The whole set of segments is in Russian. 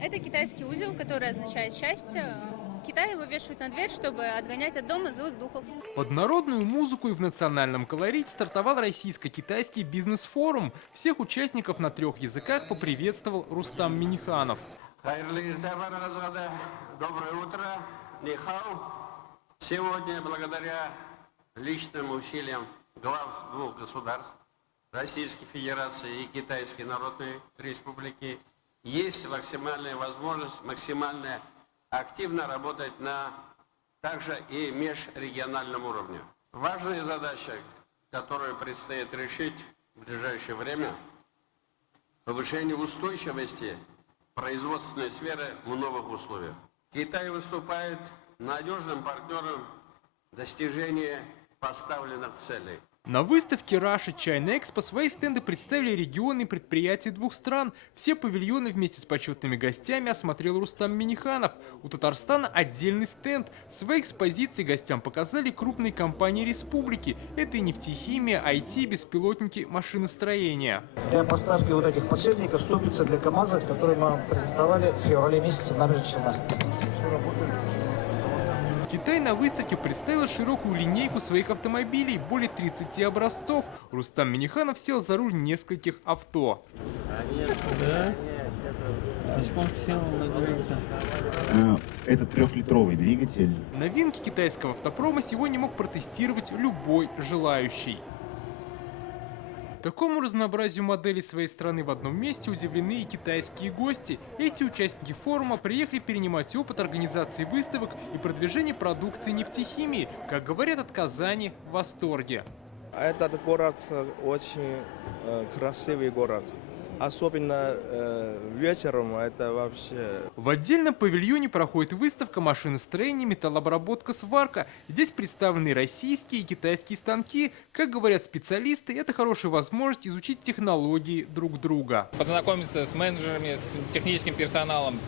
Это китайский узел, который означает счастье. В Китае его вешают на дверь, чтобы отгонять от дома злых духов. Под народную музыку и в национальном колорите стартовал российско-китайский бизнес-форум. Всех участников на 3 языках поприветствовал Рустам Минниханов. Доброе утро. Нихау. Сегодня, благодаря личным усилиям глав 2 государств, Российской Федерации и Китайской Народной Республики, есть максимальная возможность максимально активно работать на также и межрегиональном уровне. Важная задача, которую предстоит решить в ближайшее время, повышение устойчивости производственной сферы в новых условиях. Китай выступает надежным партнером достижения поставленных целей. На выставке Russia China Expo свои стенды представили регионы и предприятия 2 стран. Все павильоны вместе с почетными гостями осмотрел Рустам Минниханов. У Татарстана отдельный стенд. Свои экспозиции гостям показали крупные компании республики. Это и нефтехимия, IT, беспилотники, машиностроение. Для поставки вот этих подшипников ступицы для КАМАЗа, которые мы презентовали в феврале месяце на Набережных Челнах. Китай на выставке представил широкую линейку своих автомобилей, более 30 образцов. Рустам Минниханов сел за руль нескольких авто. Это 3-литровый двигатель. Новинки китайского автопрома сегодня мог протестировать любой желающий. Такому разнообразию моделей своей страны в одном месте удивлены и китайские гости. Эти участники форума приехали перенимать опыт организации выставок и продвижения продукции нефтехимии. Как говорят от Казани, в восторге. Этот город очень красивый город. Особенно вечером это вообще... В отдельном павильоне проходит выставка машиностроения, металлообработка, сварка. Здесь представлены российские и китайские станки. Как говорят специалисты, это хорошая возможность изучить технологии друг друга. Познакомиться с менеджерами, с техническим персоналом,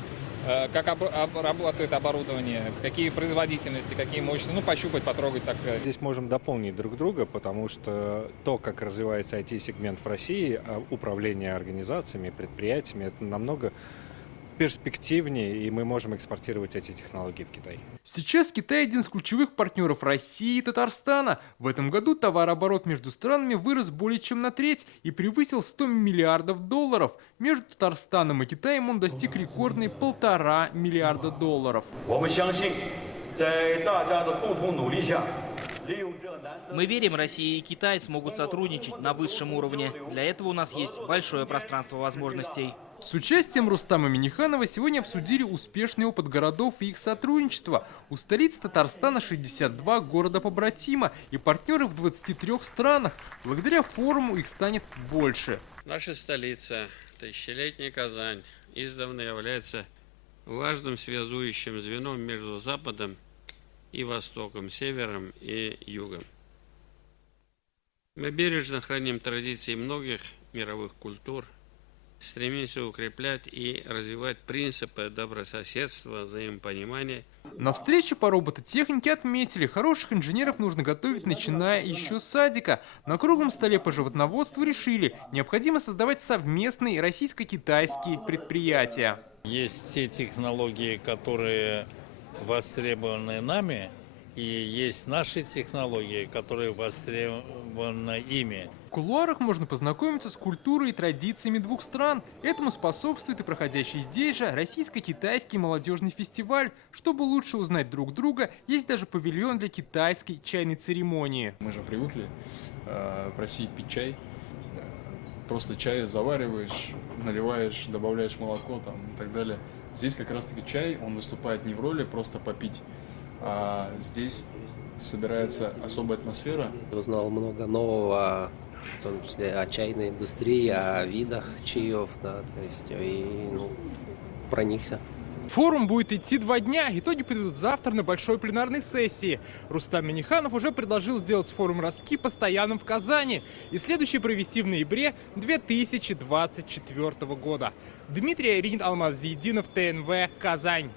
как работает оборудование, какие производительности, какие мощности, пощупать, потрогать, так сказать. Здесь можем дополнить друг друга, потому что то, как развивается IT-сегмент в России, управление организациями, предприятиями, это намного перспективнее, и мы можем экспортировать эти технологии в Китай. Сейчас Китай один из ключевых партнеров России и Татарстана. В этом году товарооборот между странами вырос более чем на треть и превысил $100 миллиардов. Между Татарстаном и Китаем он достиг рекордные $1,5 миллиарда. Мы верим, Россия и Китай смогут сотрудничать на высшем уровне. Для этого у нас есть большое пространство возможностей. С участием Рустама Минниханова сегодня обсудили успешный опыт городов и их сотрудничество. У столицы Татарстана 62 города-побратима и партнеры в 23 странах. Благодаря форуму их станет больше. Наша столица, тысячелетняя Казань, издавна является важным связующим звеном между Западом и Востоком, Севером и Югом. Мы бережно храним традиции многих мировых культур, стремимся укреплять и развивать принципы добрососедства, взаимопонимания. На встрече по робототехнике отметили, хороших инженеров нужно готовить, начиная еще с садика. На круглом столе по животноводству решили, необходимо создавать совместные российско-китайские предприятия. Есть те технологии, которые востребованы нами, и есть наши технологии, которые востребованы ими. В кулуарах можно познакомиться с культурой и традициями 2 стран. Этому способствует и проходящий здесь же российско-китайский молодежный фестиваль. Чтобы лучше узнать друг друга, есть даже павильон для китайской чайной церемонии. Мы же привыкли в России пить чай. Просто чай завариваешь, наливаешь, добавляешь молоко и так далее. Здесь как раз-таки чай, он выступает не в роли просто попить, а здесь собирается особая атмосфера. Узнал много нового, в том числе о чайной индустрии, о видах чаев, да, то есть и проникся. Форум будет идти 2 дня. Итоги придут завтра на большой пленарной сессии. Рустам Минниханов уже предложил сделать форум Ростки постоянным в Казани и следующий провести в ноябре 2024 года. Дмитрий Ринит, Алмаз Зиединов, ТНВ, Казань.